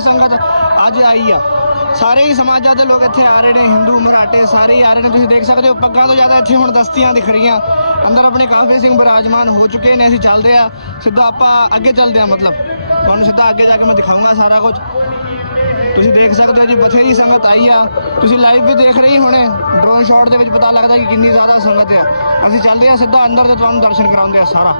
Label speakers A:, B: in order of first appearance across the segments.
A: ਸੰਗਤ ਅੱਜ ਆਈ ਆ। ਸਾਰੇ ਹੀ ਸਮਾਜਾਂ ਦੇ ਲੋਕ ਇੱਥੇ ਆ ਰਹੇ ਨੇ, ਹਿੰਦੂ, ਮਰਾਠੇ ਸਾਰੇ ਹੀ ਆ ਰਹੇ ਨੇ। ਤੁਸੀਂ ਦੇਖ ਸਕਦੇ ਹੋ, ਪੱਗਾਂ ਤੋਂ ਜ਼ਿਆਦਾ ਇੱਥੇ ਹੁਣ ਦਸਤੀਆਂ ਦਿਖ ਰਹੀਆਂ ਅੰਦਰ ਆਪਣੇ ਕਾਫੀ ਸਿੰਘ ਬਰਾਜਮਾਨ ਹੋ ਚੁੱਕੇ ਨੇ, ਅਸੀਂ ਚੱਲਦੇ ਆ। ਸਿੱਧਾ ਆਪਾਂ ਅੱਗੇ ਚੱਲਦੇ ਆ, ਮਤਲਬ। ਤੁਹਾਨੂੰ ਸਿੱਧਾ ਅੱਗੇ ਜਾ ਕੇ ਮੈਂ ਦਿਖਾਊਂਗਾ ਸਾਰਾ ਕੁਝ। ਤੁਸੀਂ ਦੇਖ ਸਕਦੇ ਹੋ ਜੀ ਬਥੇਰੀ ਸੰਗਤ ਆਈ ਆ। ਤੁਸੀਂ ਲਾਈਵ ਵੀ ਦੇਖ ਰਹੀ ਹੋਣੇ। ਡਰੋਨ ਸ਼ਾਟ ਦੇ ਵਿੱਚ ਪਤਾ ਲੱਗਦਾ ਕਿ ਕਿੰਨੀ ਜ਼ਿਆਦਾ ਸੰਗਤ ਆ। ਅਸੀਂ ਚੱਲਦੇ ਆ ਸਿੱਧਾ ਅੰਦਰ ਤੇ ਤੁਹਾਨੂੰ ਦਰਸ਼ਨ ਕਰਾਉਂਦੇ ਆ ਸਾਰਾ।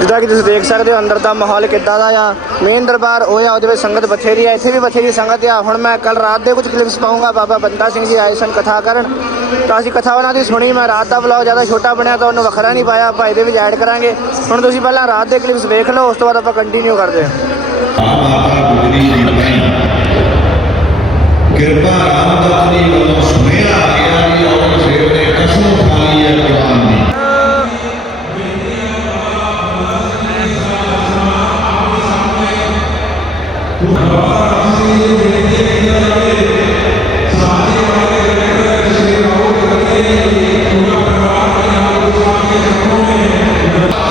A: ਜਿੱਦਾਂ ਕਿ ਤੁਸੀਂ ਦੇਖ ਸਕਦੇ ਹੋ, ਅੰਦਰ ਦਾ ਮਾਹੌਲ ਕਿੱਦਾਂ ਦਾ ਆ। ਮੇਨ ਦਰਬਾਰ ਉਹ ਆ, ਉਹਦੇ ਵਿੱਚ ਸੰਗਤ ਬਥੇਰੀ ਆ। ਇੱਥੇ ਵੀ ਬਥੇਰੀ ਸੰਗਤ ਆ। ਹੁਣ ਮੈਂ ਕੱਲ ਰਾਤ ਦੇ ਕੁਝ ਕਲਿੱਪਸ ਪਾਉਂਗਾ ਬਾਬਾ ਬੰਦਾ ਸਿੰਘ ਜੀ ਆਏ ਸਨ ਕਥਾ ਕਰਨ। ਤਾਂ ਅਸੀਂ ਕਥਾ ਉਹਨਾਂ ਦੀ ਸੁਣੀ। ਮੈਂ ਰਾਤ ਦਾ ਵਲੌਗ ਜ਼ਿਆਦਾ ਛੋਟਾ ਬਣਿਆ ਤਾਂ ਉਹਨੂੰ ਵੱਖਰਾ ਨਹੀਂ ਪਾਇਆ। ਆਪਾਂ ਇਹਦੇ ਵਿੱਚ ਐਡ ਕਰਾਂਗੇ। ਹੁਣ ਤੁਸੀਂ ਪਹਿਲਾਂ ਰਾਤ ਦੇ ਕਲਿੱਪਸ ਵੇਖ ਲਓ, ਉਸ ਤੋਂ ਬਾਅਦ ਆਪਾਂ ਕੰਟੀਨਿਊ ਕਰਦੇ ਹਾਂ।
B: ਕਿਰਪਾ ਰਾਮਦਾਸ ਜੀ ਵੱਲੋਂ ਸੁਣਿਆ ਆ ਗਿਆ ਜੀ ਔਰੰਗਜ਼ੇਬ ਨੇ ਕਸਮ ਖਾ ਲਈ ਹੈ ਕੁਰਾਨ ਦੀ।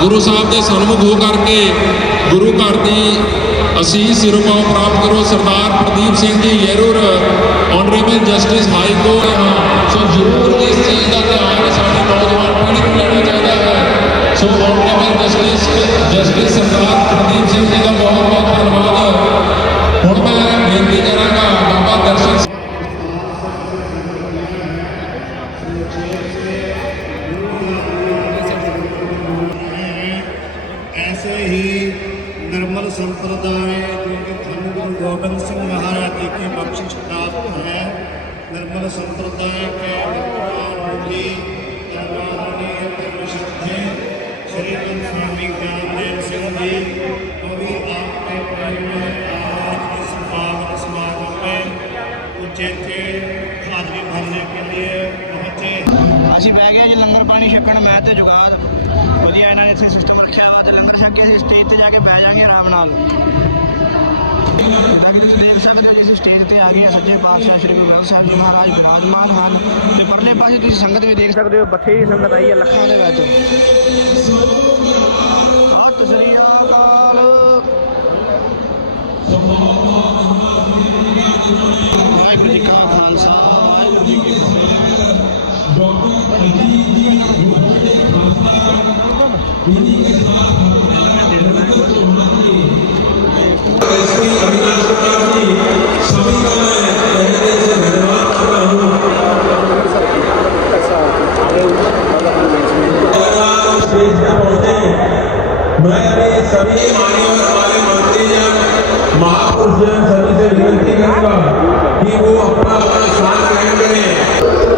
C: ਗੁਰੂ ਸਾਹਿਬ ਦੇ ਸਨਮੁਖ ਹੋ ਕਰਕੇ ਗੁਰੂ ਘਰ ਦੀ ਅਸੀਸ ਸਿਰੋਪਾਓ ਪ੍ਰਾਪਤ ਕਰੋ ਸਰਦਾਰ Pradeep Singh ji ਯਰੂਰ honourable justice high court so ਜ਼ਰੂਰ ਇਸ ਚੀਜ਼ ਦਾ ਧਿਆਨ ਸਾਡੀ ਨੌਜਵਾਨ ਪੀੜ੍ਹੀ ਨੂੰ ਲੈਣਾ ਚਾਹੀਦਾ ਹੈ। So honourable justice justice Sardar Pradeep Singh ji ਦਾ ਬਹੁਤ ਬਹੁਤ ਧੰਨਵਾਦ। ਹੁਣ ਮੈਂ ਬੇਨਤੀ ਕਰਾਂਗਾ, ਬਾਬਾ ਦਰਸ਼ਨ
A: ਅਸੀਂ ਬਹਿ ਗਏ ਜੀ, ਲੰਗਰ ਪਾਣੀ ਛਕਣ, ਮੈਂ ਤੇ ਜੁਗਾਦ। ਵਧੀਆ ਇਹਨਾਂ ਨੇ ਇੱਥੇ ਸਿਸਟਮ ਰੱਖਿਆ ਵਾ ਤੇ ਲੰਗਰ ਛਕ ਕੇ ਅਸੀਂ ਸਟੇਜ ਤੇ ਜਾ ਕੇ ਬਹਿ ਜਾਾਂਗੇ ਆਰਾਮ ਨਾਲ। ਜਿੱਦਾਂ ਕਿ ਤੁਸੀਂ ਦੇਖ ਸਕਦੇ ਹੋ ਜੀ, ਅਸੀਂ ਸਟੇਜ ਤੇ ਆ ਗਏ ਹਾਂ, ਸੱਜੇ ਪਾਤਸ਼ਾਹ ਸ੍ਰੀ ਗੁਰੂ ਗ੍ਰੰਥ ਸਾਹਿਬ ਜੀ ਮਹਾਰਾਜ ਵਿਰਾਜਮਾਨ ਹਨ। ਤੇ ਪਰਲੇ ਪਾਸੇ ਤੁਸੀਂ ਸੰਗਤ ਵੀ ਦੇਖ ਸਕਦੇ ਹੋ ਬਥੇਰੀ ਸੰਗਤ ਆਈ ਹੈ ਲੱਖਾਂ ਦੇ ਵਿੱਚ।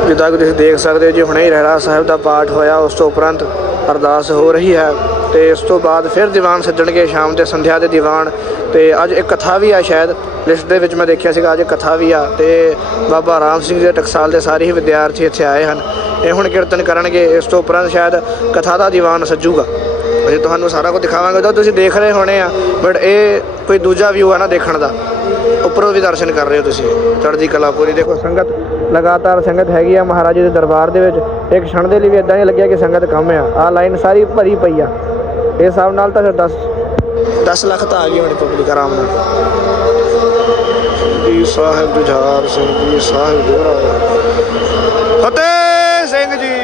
A: ਜਿੱਦਾਂ ਕਿ ਤੁਸੀਂ ਦੇਖ ਸਕਦੇ ਹੋ ਜੀ ਹੁਣੇ ਹੀ ਰਹਿਰਾ ਸਾਹਿਬ ਦਾ ਪਾਠ ਹੋਇਆ, ਉਸ ਤੋਂ ਉਪਰੰਤ ਅਰਦਾਸ ਹੋ ਰਹੀ ਹੈ ਤੇ ਇਸ ਤੋਂ ਬਾਅਦ ਫਿਰ ਦੀਵਾਨ ਸੱਜਣਗੇ ਸ਼ਾਮ ਦੇ ਸੰਧਿਆ ਦੇ ਦੀਵਾਨ ਤੇ ਅੱਜ ਇੱਕ ਕਥਾ ਵੀ ਆ ਸ਼ਾਇਦ, ਲਿਸਟ ਦੇ ਵਿੱਚ ਮੈਂ ਦੇਖਿਆ ਸੀਗਾ ਅੱਜ ਕਥਾ ਵੀ ਆ ਤੇ ਬਾਬਾ ਰਾਮ ਸਿੰਘ ਜੀ ਦੇ ਟਕਸਾਲ ਦੇ ਸਾਰੇ ਹੀ ਵਿਦਿਆਰਥੀ ਇੱਥੇ ਆਏ ਹਨ ਇਹ ਹੁਣ ਕੀਰਤਨ ਕਰਨਗੇ, ਇਸ ਤੋਂ ਉਪਰੰਤ ਸ਼ਾਇਦ ਕਥਾ ਦਾ ਦੀਵਾਨ ਸੱਜੂਗਾ। ਅਸੀਂ ਤੁਹਾਨੂੰ ਸਾਰਾ ਕੁਝ ਦਿਖਾਵਾਂਗੇ ਤਾਂ ਤੁਸੀਂ ਦੇਖ ਰਹੇ ਹੋਣੇ ਆ ਬਟ ਇਹ ਕੋਈ ਦੂਜਾ ਵਿਊ ਆ ਨਾ ਦੇਖਣ ਦਾ। ਉੱਪਰੋਂ ਵੀ ਦਰਸ਼ਨ ਕਰ ਰਹੇ ਹੋ ਤੁਸੀਂ, ਚੜ੍ਹਦੀ ਕਲਾ ਪੂਰੀ। ਦੇਖੋ ਸੰਗਤ ਲਗਾਤਾਰ ਸੰਗਤ ਹੈਗੀ ਆ ਮਹਾਰਾਜ ਦੇ ਦਰਬਾਰ ਦੇ ਵਿੱਚ। ਇੱਕ ਛਣ ਦੇ ਲਈ ਵੀ ਇਦਾਂ ਹੀ ਲੱਗਿਆ ਕਿ ਸੰਗਤ ਕੰਮ ਆ। ਆ ਲਾਈਨ ਸਾਰੀ ਭਰੀ ਪਈ ਆ। ਇਹ ਹਿਸਾਬ ਨਾਲ ਤਾਂ ਫਿਰ 10 10 ਲੱਖ ਤਾਂ ਆ ਗਈ ਹੁਣ ਪਬਲਿਕ ਆਰਾਮ ਨਾਲ। ਜੀ ਸਾਹਿਬ ਜੁਝਾਰ ਸਿੰਘ ਜੀ, ਸਾਹਿਬ ਜੋਰਾ ਫਤਿਹ ਸਿੰਘ ਜੀ।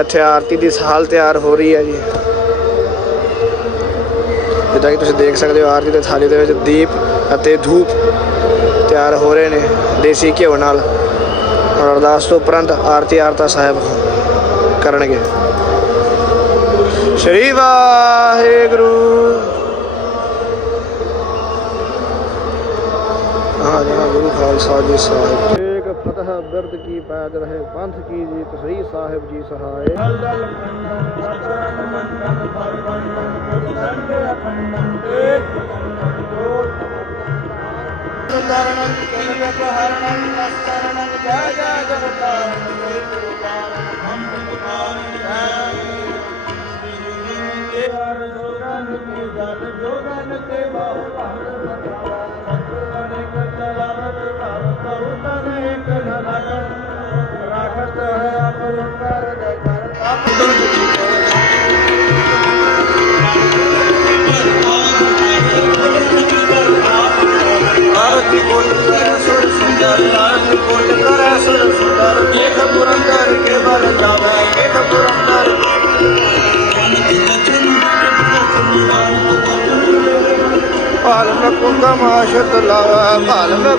A: ਇੱਥੇ ਆਰਤੀ ਦੀ ਸਾਲ ਤਿਆਰ ਹੋ ਰਹੀ ਹੈ ਜੀ। ਜਿੱਦਾਂ ਕਿ ਤੁਸੀਂ ਦੇਖ ਸਕਦੇ ਹੋ, ਆਰਤੀ ਦੇ ਥਾਲੀ ਦੇ ਵਿੱਚ ਦੀਪ ਅਤੇ ਧੂਪ ਤਿਆਰ ਹੋ ਰਹੇ ਨੇ ਦੇਸੀ ਘਿਓ ਨਾਲ ਔਰ ਅਰਦਾਸ ਤੋਂ ਉਪਰੰਤ ਆਰਤੀ ਆਰਤਾ ਸਾਹਿਬ ਕਰਨਗੇ ਸ਼੍ਰੀ ਵਾਹਿਗੁਰੂ ਹਾਂ ਜੀ ਗੁਰੂ ਖਾਲਸਾ ਜੀ ਸਾਹਿਬ ਫਤਹ ਬਿਰਦ ਕੀ ਪੈਦ ਰਹੇ ਪੰਥ ਕੀ ਜੀ ਤਸਰੀ ਸਾਹਿਬ ਜੀ ਸਹਾਏ
D: शरणं कलियुगहरणं नस्तरणं जय जय जगतारणं हम जोगन के जल जोगन के बहु अनेक ਕੋਟ ਕਰ
A: ਸੁਰ ਮੈਂ ਕੁੰਕਮ ਆਸ਼ਤ ਲਾਵਾ ਪਾਲ ਮੈਂ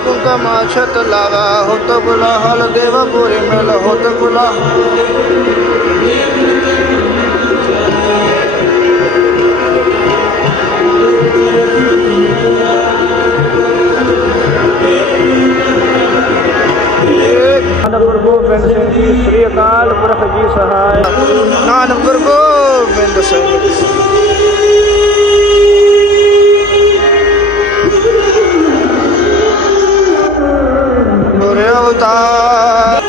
A: ਬੁਲਾ ਹਲ ਦੇਵ ਪੂਰੇ ਮਿਲ ਹੋਤ ਬੁਲਾ ਨਾਨਕ ਗੋਬਿੰਦ ਸਿੰਘ ਜੀ ਸ੍ਰੀ ਅਕਾਲ ਪੁਰਖ ਜੀ ਸਹਾਇ ਨਾਨਕ ਗੁਰੂ ਗੋਬਿੰਦ ਸਿੰਘ ਜੀ ਗੁਰੇ ਅਵਤਾਰ।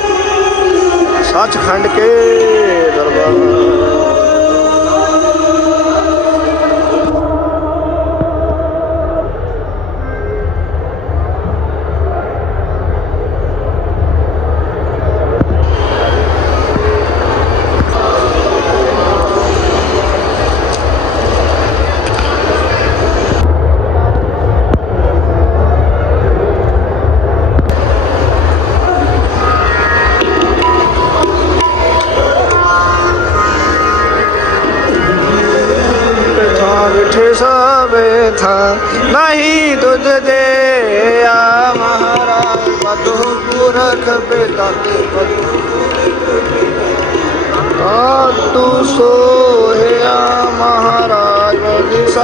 A: ਸੱਚਖੰਡ ਕੇ ਦਰਬਾਰ।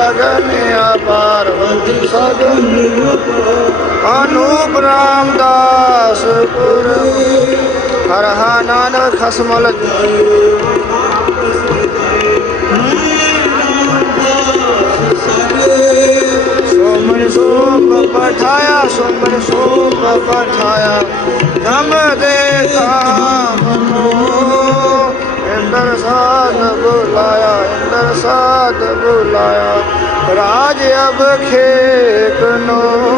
A: ਸਗਨ ਅਪਾਰ ਵਜੀ ਸਗਨ ਅਨੂਪ ਰਾਮਦਾਸ ਪੁਰ। ਹਰ ਹਾ ਨਾਨਕ ਖਸਮਲ। ਸੋਮਨ ਸੋਮ ਪਠਾਇਆ, ਸੋਮਨ ਸੋਮ ਪਠਾਇਆ। ਧਮ ਦੇ ਕਾਮ ਨੂੰ ਇੰਦਰ ਸਾਧ ਬੁਲਾਇਆ, ਇੰਦਰ ਸਾਧ ਬੁਲਾਇਆ। ਰਾਜ ਅਬਖੇਕ ਨੂੰ।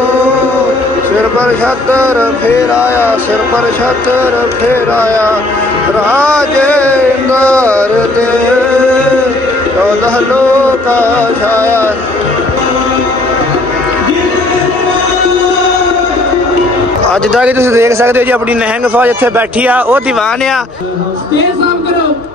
A: ਸਿਰ ਪਰ ਛਤਰ ਫੇਰਾਇਆ, ਸਿਰ ਪਰ ਛਤਰ ਫੇਰਾਇਆ। ਰਾਜ ਇੰਦਰ ਦੇ ਚੌਦਹ ਲੋਕਾ ਛਾਇਆ। ਅੱਜ ਦਾ ਤੱਕ ਤੁਸੀਂ ਦੇਖ ਸਕਦੇ ਹੋ ਜੀ, ਆਪਣੀ ਨਹਿੰਗ ਫੌਜ ਇੱਥੇ ਬੈਠੀ ਆ, ਉਹ ਦੀਵਾਨ ਆ।
E: ਸਟੇਜ ਸਾਫ਼ ਕਰੋ।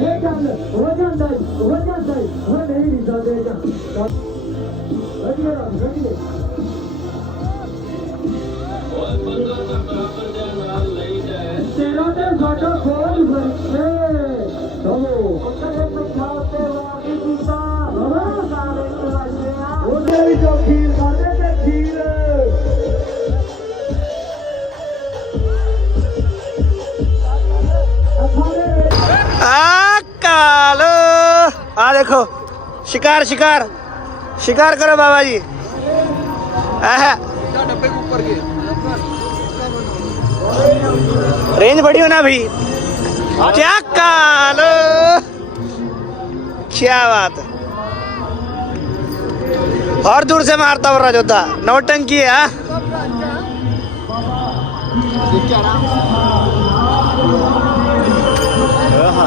A: ਇਹਨਾਂ ਨੇ ਕਰਨਾ ਸਟੇਜ ਸਾਫ਼ ਕਰਨ ਤੋਂ ਉਪਰੰਤ ਗਤਕਾ ਗਤਕਾ ਗਤਕਾ ਕਿਆ
E: ਤੇਰਾ ਤੇ ਸਾਡਾ ਖੋਜ ਵਰਤੇ ਚਲੋ ਉਹਦੇ ਵੀ ਜੋ ਖੀਰ ਖਾਦੇ ਤੇ ਖੀਰ
A: ਅਕਾਲ निकालो हाँ देखो, शिकार शिकार। शिकार करो बाबा जी रेंज बड़ी हो ना भाई क्या कालो। क्या बात। और दूर से मारता हो रहा जोता। नौटंकी है। हाँ।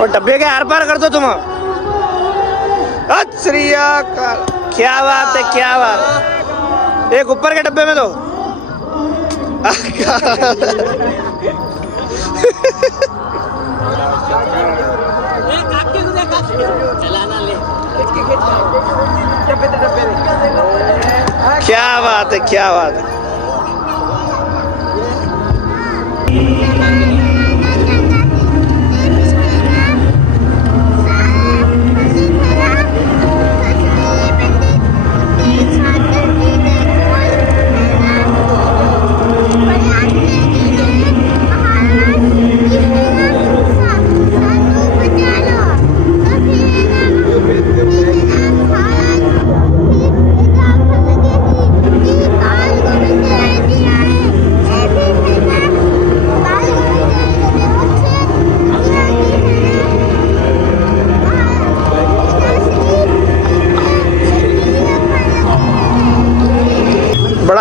A: और डब्बे के आर पार कर दो तुम। श्रीया क्या बात है, क्या बात। एक ऊपर के डब्बे में दो। क्या बात है, क्या बात है।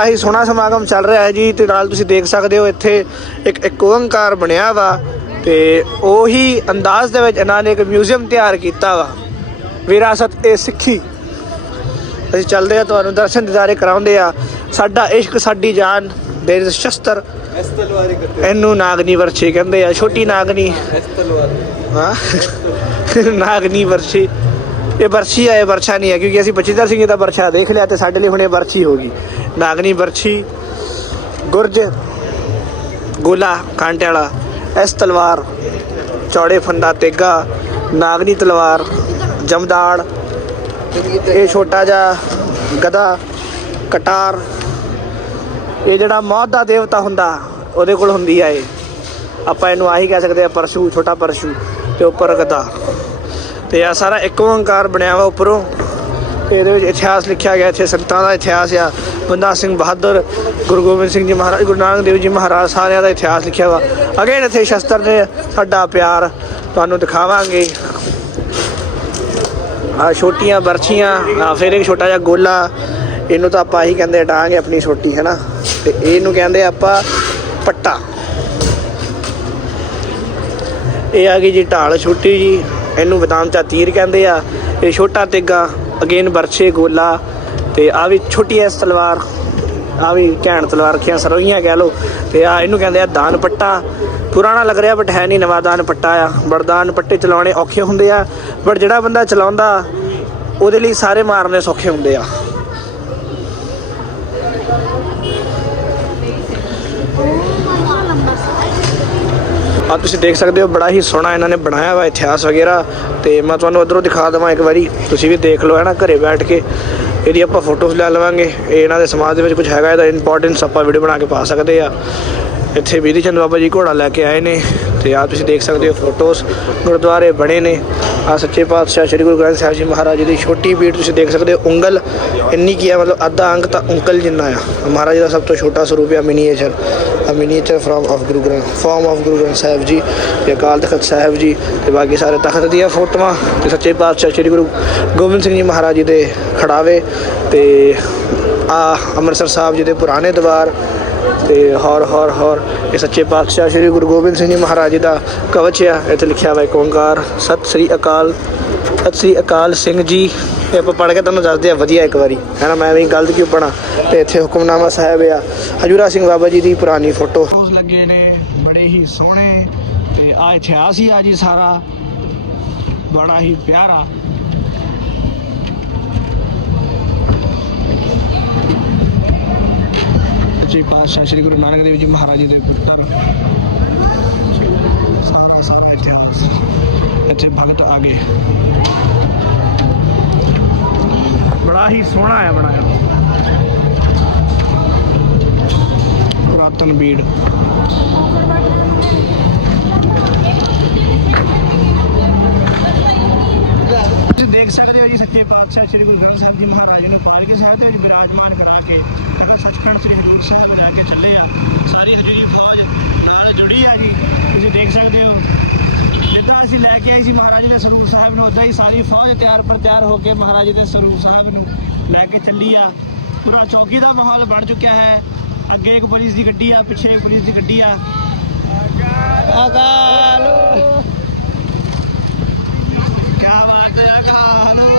A: ਹੀ ਸੋਹਣਾ ਸਮਾਗਮ ਚੱਲ ਰਿਹਾ ਹੈ ਜੀ ਤੇ ਨਾਲ ਤੁਸੀਂ ਦੇਖ ਸਕਦੇ ਹੋ ਇੱਥੇ ਇੱਕ ਇੱਕ ਓੰਕਾਰ ਬਣਿਆ ਵਾ ਤੇ ਉਹੀ ਅੰਦਾਜ਼ ਦੇ ਵਿੱਚ ਇਹਨਾਂ ਨੇ ਇੱਕ ਮਿਊਜ਼ੀਅਮ ਤਿਆਰ ਕੀਤਾ ਵਾ। ਵਿਰਾਸਤ ਇਹ ਸਿੱਖੀ। ਅਸੀਂ ਚੱਲਦੇ ਆ ਤੁਹਾਨੂੰ ਦਰਸ਼ਨ ਦਿਦਾਰੇ ਕਰਾਉਂਦੇ ਆ ਸਾਡਾ ਇਸ਼ਕ ਸਾਡੀ ਜਾਨ ਦੇ ਸ਼ਸਤਰ। ਇਹਨੂੰ ਨਾਗਨੀ ਵਰਛੇ ਕਹਿੰਦੇ ਆ ਛੋਟੀ ਨਾਗਨੀ। ਹਾਂ। ਨਾਗਨੀ ਵਰਛੀ। ਇਹ ਵਰਛੀ ਹੈ ਇਹ ਵਰਛਾ ਨਹੀਂ ਹੈ, ਕਿਉਂਕਿ ਅਸੀਂ ਬਚਿੱਤਰ ਸਿੰਘ ਜੀ ਦਾ ਵਰਛਾ ਦੇਖ ਲਿਆ ਤੇ ਸਾਡੇ ਲਈ ਹੁਣ ਇਹ ਵਰਛੀ ਹੋਗੀ ਨਾਗਨੀ ਵਰਛੀ ਗੁਰਜ, ਗੋਲਾ ਕਾਂਟੇ ਵਾਲਾ ਇਸ ਤਲਵਾਰ, ਚੌੜੇ ਫੰਦਾ ਤੇਗਾ, ਨਾਗਨੀ ਤਲਵਾਰ, ਜਮਦਾੜ, ਇਹ ਛੋਟਾ ਜਿਹਾ ਗਦਾ ਕਟਾਰ, ਇਹ ਜਿਹੜਾ ਮੌਤ ਦਾ ਦੇਵਤਾ ਹੁੰਦਾ, ਉਹਦੇ ਕੋਲ ਹੁੰਦੀ ਆ ਇਹ। ਆਪਾਂ ਇਹਨੂੰ ਆਹੀ ਕਹਿ ਸਕਦੇ ਆ ਪਰਸ਼ੂ, ਛੋਟਾ ਪਰਸ਼ੂ ਤੇ ਉੱਪਰ ਗਦਾ ਤੇ ਆ ਸਾਰਾ ਇੱਕ ਓੰਕਾਰ ਬਣਿਆ ਵਾ ਉੱਪਰੋਂ। ਇਹਦੇ ਵਿੱਚ ਇਤਿਹਾਸ ਲਿਖਿਆ ਗਿਆ, ਇੱਥੇ ਸੰਤਾਂ ਦਾ ਇਤਿਹਾਸ ਆ। ਬੰਦਾ ਸਿੰਘ ਬਹਾਦਰ, ਗੁਰੂ ਗੋਬਿੰਦ ਸਿੰਘ ਜੀ ਮਹਾਰਾਜ, ਗੁਰੂ ਨਾਨਕ ਦੇਵ ਜੀ ਮਹਾਰਾਜ ਸਾਰਿਆਂ ਦਾ ਇਤਿਹਾਸ ਲਿਖਿਆ ਵਾ। ਅਗੇਨ ਇੱਥੇ ਸ਼ਸਤਰ ਨੇ ਸਾਡਾ ਪਿਆਰ ਤੁਹਾਨੂੰ ਦਿਖਾਵਾਂਗੇ। ਆ ਛੋਟੀਆਂ ਬਰਛੀਆਂ, ਆ ਫਿਰ ਇੱਕ ਛੋਟਾ ਜਿਹਾ ਗੋਲਾ, ਇਹਨੂੰ ਤਾਂ ਆਪਾਂ ਹੀ ਕਹਿੰਦੇ ਡਾਂਗੇ ਆਪਣੀ ਛੋਟੀ ਹੈ ਨਾ ਤੇ ਇਹਨੂੰ ਕਹਿੰਦੇ ਆਪਾਂ ਪੱਟਾ। ਇਹ ਆ ਗਈ ਜੀ ਢਾਲ ਛੋਟੀ ਜੀ। ਇਹਨੂੰ ਬਦਾਮ ਚਾ ਤੀਰ ਕਹਿੰਦੇ ਆ। ਇਹ ਛੋਟਾ ਤੇਗਾ, ਅਗੇਨ ਬਰਛੇ ਗੋਲਾ, ਤੇ ਆ ਵੀ ਛੋਟੀ ਐ ਤਲਵਾਰ ਆ ਵੀ ਘੈਣ ਤਲਵਾਰ ਰੱਖੀਆਂ, ਸਰੋਈਆਂ ਕਹਿ ਲੋ ਤੇ ਆ ਇਹਨੂੰ ਕਹਿੰਦੇ ਆ ਦਾਨ ਪੱਟਾ। ਪੁਰਾਣਾ ਲੱਗ ਰਿਹਾ ਬਟ ਹੈ ਨਹੀਂ ਨਵਾਂ ਦਾਨ ਪੱਟਾ ਆ। ਬੜਦਾਨ ਪੱਟੇ ਚਲਾਉਣੇ ਔਖੇ ਹੁੰਦੇ ਆ ਬਟ ਜਿਹੜਾ ਬੰਦਾ ਚਲਾਉਂਦਾ, ਉਹਦੇ ਲਈ ਸਾਰੇ ਮਾਰਨੇ ਸੌਖੇ ਹੁੰਦੇ ਆ। ਆ ਤੁਸੀਂ ਦੇਖ ਸਕਦੇ ਹੋ, ਬੜਾ ਹੀ ਸੋਹਣਾ ਇਹਨਾਂ ਨੇ ਬਣਾਇਆ ਵਾ ਇਤਿਹਾਸ ਵਗੈਰਾ ਤੇ ਮੈਂ ਤੁਹਾਨੂੰ ਉਧਰੋਂ ਦਿਖਾ ਦਵਾਂ ਇੱਕ ਵਾਰੀ। ਤੁਸੀਂ ਵੀ ਦੇਖ ਲਓ ਹੈ ਨਾ ਘਰੇ ਬੈਠ ਕੇ। ਇਹਦੀ ਆਪਾਂ ਫੋਟੋਜ਼ ਲੈ ਲਵਾਂਗੇ। ਇਹਨਾਂ ਦੇ ਸਮਾਜ ਦੇ ਵਿੱਚ ਕੁਝ ਹੈਗਾ, ਇਹਦਾ ਇੰਪੋਰਟੈਂਸ ਆਪਾਂ ਵੀਡੀਓ ਬਣਾ ਕੇ ਪਾ ਸਕਦੇ ਆ। ਇੱਥੇ ਵੀਰੀ ਚੰਦ ਬਾਬਾ ਜੀ ਘੋੜਾ ਲੈ ਕੇ ਆਏ ਨੇ ਤੇ ਆ ਤੁਸੀਂ ਦੇਖ ਸਕਦੇ ਹੋ ਫੋਟੋਜ਼ ਗੁਰਦੁਆਰੇ ਬਣੇ ਨੇ। ਆ ਸੱਚੇ ਪਾਤਸ਼ਾਹ ਸ੍ਰੀ ਗੁਰੂ ਗ੍ਰੰਥ ਸਾਹਿਬ ਜੀ ਮਹਾਰਾਜ ਜੀ ਦੀ ਛੋਟੀ ਪੀੜ ਤੁਸੀਂ ਦੇਖ ਸਕਦੇ ਹੋ, ਉਂਗਲ ਇੰਨੀ ਕੀ ਹੈ ਮਤਲਬ ਅੱਧਾ ਅੰਗ ਤਾਂ ਉਂਗਲ ਜਿੰਨਾ ਆ। ਮਹਾਰਾਜ ਜੀ ਦਾ ਸਭ ਤੋਂ ਛੋਟਾ ਸਰੂਪ ਹੈ ਮਿਨੀਏਚਰ ਆ miniature form of Guru Granth form of Guru Granth Sahib ji, ਤੇ ਅਕਾਲ ਤਖਤ ਸਾਹਿਬ ਜੀ, ਤੇ ਬਾਕੀ ਸਾਰੇ ਤਖਤ ਦੀਆਂ ਫੋਟੋਆਂ, ਤੇ ਸੱਚੇ ਪਾਤਸ਼ਾਹ ਸ੍ਰੀ ਗੁਰੂ ਗੋਬਿੰਦ ਸਿੰਘ ਜੀ ਮਹਾਰਾਜ ਜੀ ਦੇ ਖੜਾਵੇ, ਤੇ ਆ ਅੰਮ੍ਰਿਤਸਰ ਸਾਹਿਬ ਜੀ ਦੇ ਪੁਰਾਣੇ ਦਰਬਾਰ ਤੇ ਹੌਰ ਹੌਰ ਹੌਰ, ਇਹ ਸੱਚੇ ਪਾਤਸ਼ਾਹ ਸ੍ਰੀ ਗੁਰੂ ਗੋਬਿੰਦ ਸਿੰਘ ਜੀ ਮਹਾਰਾਜ ਜੀ ਦਾ ਕਵਚ ਆ ਇੱਥੇ ਲਿਖਿਆ ਹੋਇਆ ਓੰਕਾਰ, ਸਤਿ ਸ੍ਰੀ ਅਕਾਲ, ਸਤਿ ਸ੍ਰੀ ਅਕਾਲ ਸਿੰਘ ਜੀ। ਇਹ ਆਪਾਂ ਪੜ੍ਹ ਕੇ ਤੁਹਾਨੂੰ ਦੱਸਦੇ ਆ, ਵਧੀਆ ਇੱਕ ਵਾਰੀ, ਹੈ ਨਾ, ਮੈਂ ਵੀ ਗਲਤ ਕਿਉਂ ਪੜਾ ਤੇ ਇੱਥੇ ਹੁਕਮਨਾਮਾ ਸਾਹਿਬ ਆ, ਹਜੂਰਾ ਸਿੰਘ ਬਾਬਾ ਜੀ ਦੀ ਪੁਰਾਣੀ ਫੋਟੋ। ਲੱਗੇ ਨੇ, ਬੜੇ ਹੀ ਸੋਹਣੇ, ਤੇ ਆ ਇਤਿਹਾਸ ਹੀ ਆ ਜੀ ਸਾਰਾ, ਬੜਾ ਹੀ ਪਿਆਰਾ। ਜੀ ਪਾਤਸ਼ਾਹ ਸ੍ਰੀ ਗੁਰੂ ਨਾਨਕ ਦੇਵ ਜੀ ਮਹਾਰਾਜ ਜੀ ਦੇ ਪੁੱਤਰ। ਸਾਰਾ ਸਾਰਾ ਇਤਿਹਾਸ ਇੱਥੇ ਭਗਤ ਆ ਗਏ। ਬੜਾ ਹੀ ਸੋਹਣਾ ਹੈ ਬਣਾਇਆ ਪੁਰਾਤਨ ਬੀੜ। ਜੀ ਸ੍ਰੀ ਗੁਰੂ ਗ੍ਰੰਥ ਸਾਹਿਬ ਜੀ ਮਹਾਰਾਜ ਨੂੰ ਪਾਲਕੀ ਸਾਹਿਬ ਦੇ ਅੱਜ ਵਿਰਾਜਮਾਨ ਕਰਾ ਕੇ ਅਗਰ ਸੱਚਖੰਡ ਸ੍ਰੀ ਹਜ਼ੂਰ ਸਾਹਿਬ ਲੈ ਕੇ ਚੱਲੇ ਆ। ਸਾਰੀ ਹਜ਼ੂਰੀ ਫੌਜ ਨਾਲ ਜੁੜੀ ਆ ਜੀ। ਤੁਸੀਂ ਦੇਖ ਸਕਦੇ ਹੋ। ਜਿੱਦਾਂ ਅਸੀਂ ਲੈ ਕੇ ਆਏ ਸੀ ਮਹਾਰਾਜ ਦੇ ਸਰੂਪ ਸਾਹਿਬ ਨੂੰ, ਉਦਾਂ ਹੀ ਸਾਰੀ ਫੌਜ ਤਿਆਰ ਪਰ ਤਿਆਰ ਹੋ ਕੇ ਮਹਾਰਾਜ ਦੇ ਸਰੂਪ ਸਾਹਿਬ ਨੂੰ ਲੈ ਕੇ ਚੱਲੀ ਆ। ਪੂਰਾ ਚੌਕੀ ਦਾ ਮਾਹੌਲ ਬਣ ਚੁੱਕਿਆ ਹੈ। ਅੱਗੇ ਇੱਕ ਪੁਲਿਸ ਦੀ ਗੱਡੀ ਆ, ਪਿੱਛੇ ਇੱਕ ਪੁਲਿਸ ਦੀ ਗੱਡੀ ਆ। ਅਕਾਲ। ਕੀ ਬਾਤ ਹੈ ਅਕਾਲ।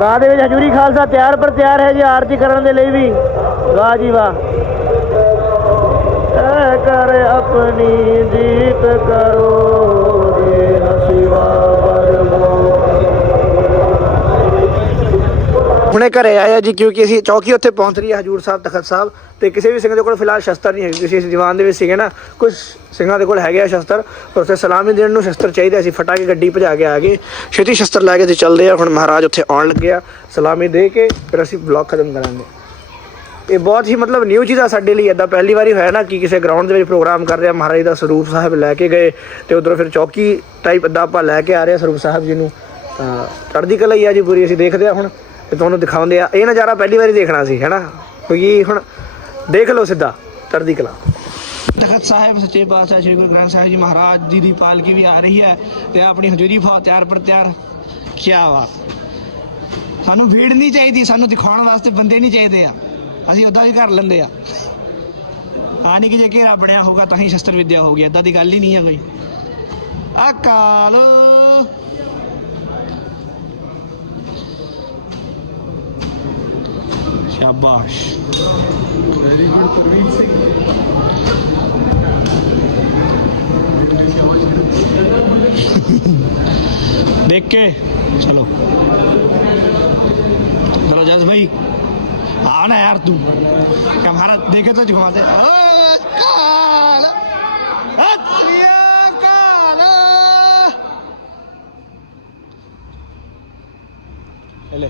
A: ਰਾਹ ਦੇ ਵਿੱਚ ਹਜੂਰੀ ਖਾਲਸਾ ਤਿਆਰ ਪਰ ਤਿਆਰ ਹੈ ਜੀ, ਆਰਤੀ ਕਰਨ ਦੇ ਲਈ ਵੀ। ਵਾਹ ਜੀ ਵਾਹ। ਕਰ ਆਪਣੀ ਜੀਤ ਕਰੋ ਜੇ ਨਸੀਬਾ ਹੁਣੇ ਘਰੇ ਆਏ ਆ ਜੀ, ਕਿਉਂਕਿ ਅਸੀਂ ਚੌਕੀ ਉੱਥੇ ਪਹੁੰਚ ਰਹੀ ਹੈ ਹਜੂਰ ਸਾਹਿਬ, ਤਖਤ ਸਾਹਿਬ। ਤੇ ਕਿਸੇ ਵੀ ਸਿੰਘ ਦੇ ਕੋਲ ਫਿਲਹਾਲ ਸ਼ਸਤਰ ਨਹੀਂ ਹੈਗੇ। ਕਿਸੇ ਇਸ ਦੀਵਾਨ ਦੇ ਵਿੱਚ ਸੀਗੇ ਨਾ ਕੁਝ ਸਿੰਘਾਂ ਦੇ ਕੋਲ ਹੈਗੇ ਆ ਸ਼ਸਤਰ, ਪਰ ਉੱਥੇ ਸਲਾਮੀ ਦੇਣ ਨੂੰ ਸ਼ਸਤਰ ਚਾਹੀਦਾ ਸੀ। ਫਟਾ ਕੇ ਗੱਡੀ ਭਜਾ ਕੇ ਆ ਗਏ। ਛੇਤੀ ਸ਼ਸਤਰ ਲੈ ਕੇ ਅਸੀਂ ਚੱਲਦੇ ਆ। ਹੁਣ ਮਹਾਰਾਜ ਉੱਥੇ ਆਉਣ ਲੱਗੇ ਆ, ਸਲਾਮੀ ਦੇ ਕੇ, ਫਿਰ ਅਸੀਂ ਬਲੌਗ ਖਤਮ ਕਰਾਂਗੇ। ਇਹ ਬਹੁਤ ਹੀ ਮਤਲਬ ਨਿਊ ਚੀਜ਼ ਆ ਸਾਡੇ ਲਈ। ਇਦਾਂ ਪਹਿਲੀ ਵਾਰੀ ਹੋਇਆ ਨਾ ਕਿ ਕਿਸੇ ਗਰਾਊਂਡ ਦੇ ਵਿੱਚ ਪ੍ਰੋਗਰਾਮ ਕਰ ਰਿਹਾ, ਮਹਾਰਾਜ ਦਾ ਸਰੂਪ ਸਾਹਿਬ ਲੈ ਕੇ ਗਏ। ਤੇ ਉਧਰੋਂ ਫਿਰ ਚੌਕੀ ਟਾਈਪ ਇਦਾਂ ਆਪਾਂ ਲੈ ਕੇ ਆ ਰਹੇ ਆ ਸਰੂਪ ਸਾਹਿਬ ਜੀ ਨੂੰ। ਤਾਂ ਚੜ੍ਹਦੀ ਕਲਾ ਹੀ ਆ ਜੀ ਪੂਰੀ, ਅਸੀਂ ਦੇਖਦੇ ਆ ਹੁਣ। ਤੇ ਤੁਹਾਨੂੰ ਦਿਖਾਉਂਦੇ ਆ। ਇਹ ਨਜ਼ਾਰਾ ਪਹਿਲੀ ਵਾਰੀ ਦੇਖਣਾ ਸੀ, ਹੈਨਾ? ਕਿਉਂਕਿ ਹੁਣ ਦੇਖ ਲਓ ਸਿੱਧਾ, ਚੜ੍ਹਦੀ ਕਲਾ। ਤਖਤ ਸਾਹਿਬ, ਸੱਚੇ ਪਾਤਸ਼ਾਹ ਸ੍ਰੀ ਗੁਰੂ ਗ੍ਰੰਥ ਸਾਹਿਬ ਜੀ ਮਹਾਰਾਜ ਜੀ ਦੀ ਪਾਲਕੀ ਵੀ ਆ ਰਹੀ ਹੈ ਤੇ ਆਪਣੀ ਹਜ਼ੂਰੀ ਫੌਜ ਤਿਆਰ ਪਰ ਤਿਆਰ। ਕੀ ਬਾਤ। ਸਾਨੂੰ ਭੀੜ ਨਹੀਂ ਚਾਹੀਦੀ, ਸਾਨੂੰ ਦਿਖਾਉਣ ਵਾਸਤੇ ਬੰਦੇ ਨਹੀਂ ਚਾਹੀਦੇ ਆ। ਅਸੀਂ ਉਦਾਂ ਵੀ ਕਰ ਲੈਂਦੇ ਆ। ਆ ਨਹੀਂ ਕਿ ਜੇ ਘੇਰਾ ਬਣਿਆ ਹੋਗਾ ਤਾਂ ਹੀ ਸ਼ਸਤਰ ਵਿਦਿਆ ਹੋਗੀ ਏਦਾਂ ਦੀ ਗੱਲ ਹੀ ਨਹੀਂ ਹੈ ਕੋਈ। ਅਕਾਲ ਸ਼ਾਬਾਸ਼ देख के चलो चलो जस भाई हाँ ना यार तू क्या हमारा देखे तो घुमाते ओ, काल! अत्रिया काल! ले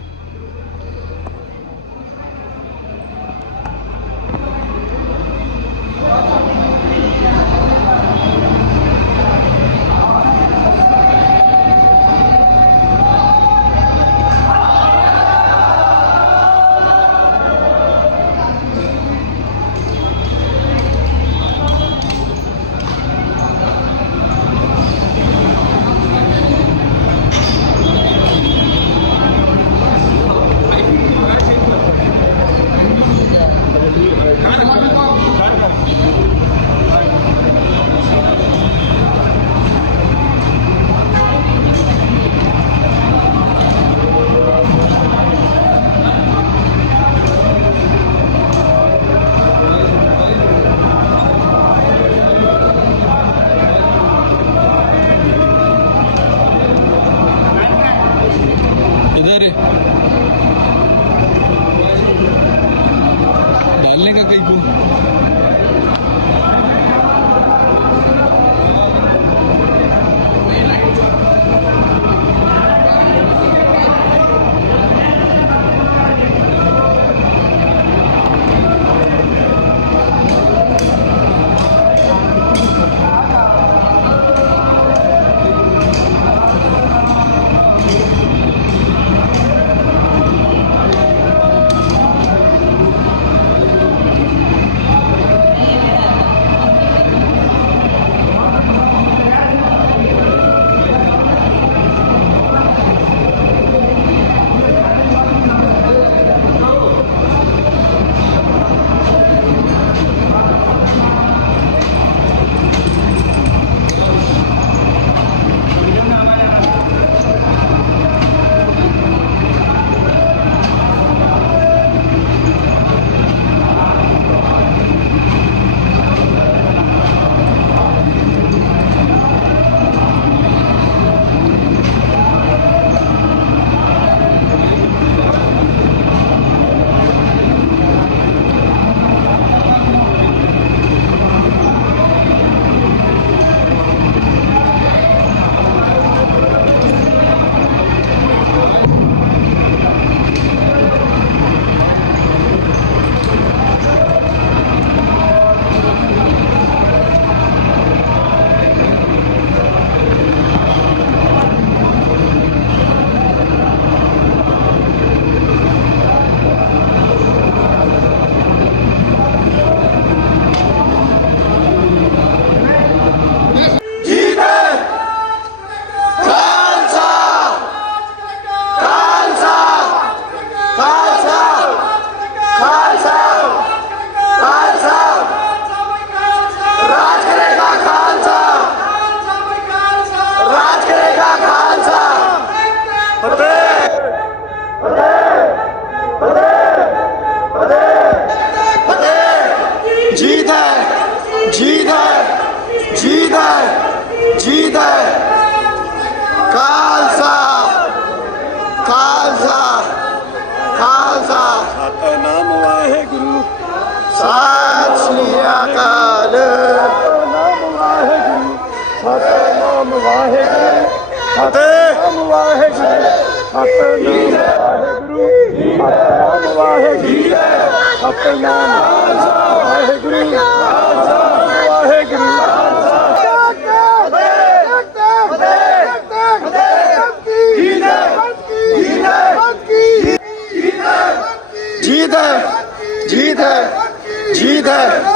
A: ਨਾਮ ਵਾਹਿਗੁਰੂ ਸਤਨਾਮ ਵਾਹਿਗੁਰੂ ਸਤਨਾਮ ਵਾਹਿਗੁਰੂ ਸਤਨਾਮ ਵਾਹਿਗੁਰੂ ਸਤਨਾਮ ਵਾਹਿਗੁਰੂ ਸਤਨਾਮ ਵਾਹਿਗੁਰੂ।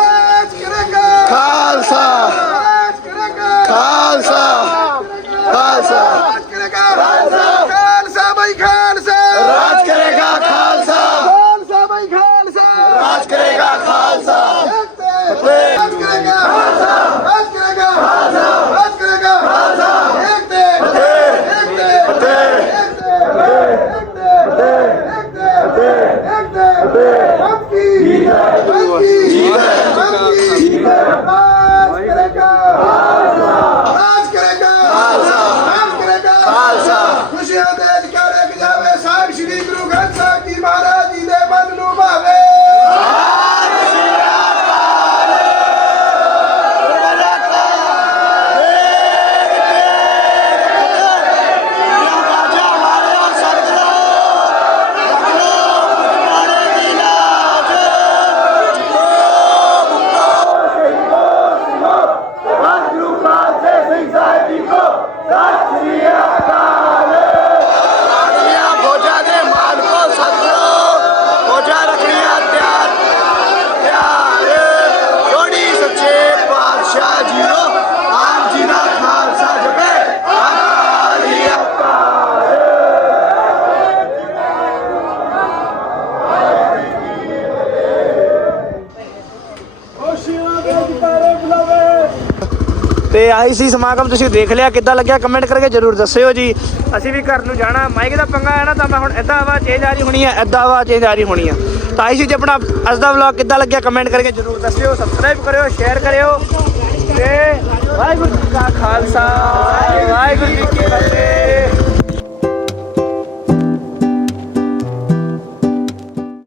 A: ਤੇ ਆਈ ਸੀ ਸਮਾਗਮ, ਤੁਸੀਂ ਦੇਖ ਲਿਆ, ਕਿੱਦਾਂ ਲੱਗਿਆ? ਕਮੈਂਟ ਕਰਕੇ ਜਰੂਰ ਦੱਸਿਓ ਜੀ। ਅਸੀਂ ਵੀ ਘਰ ਨੂੰ ਜਾਣਾ। ਮਾਈਕ ਦਾ ਪੰਗਾ ਹੈ ਨਾ, ਤਾਂ ਮੈਂ ਹੁਣ ਏਦਾਂ ਆਵਾਜ਼ ਚੇਂਜ ਆ ਰਹੀ ਹੋਣੀ ਹੈ, ਏਦਾਂ ਆਵਾਜ਼ ਚੇਂਜ ਆ ਰਹੀ ਹੋਣੀ ਹੈ। ਤਾਂ ਆਈ ਸੀ ਜੀ ਆਪਣਾ, ਅੱਜ ਦਾ ਵਲੌਗ ਕਿੱਦਾਂ ਲੱਗਿਆ? ਕਮੈਂਟ ਕਰਕੇ ਜਰੂਰ ਦੱਸਿਓ ਸਬਸਕ੍ਰਾਈਬ ਕਰਿਓ ਸ਼ੇਅਰ ਕਰਿਓ। ਤੇ ਵਾਹਿਗੁਰੂ ਜੀ ਕਾ ਖਾਲਸਾ, ਵਾਹਿਗੁਰੂ ਜੀ ਕੀ ਫਤਿਹ।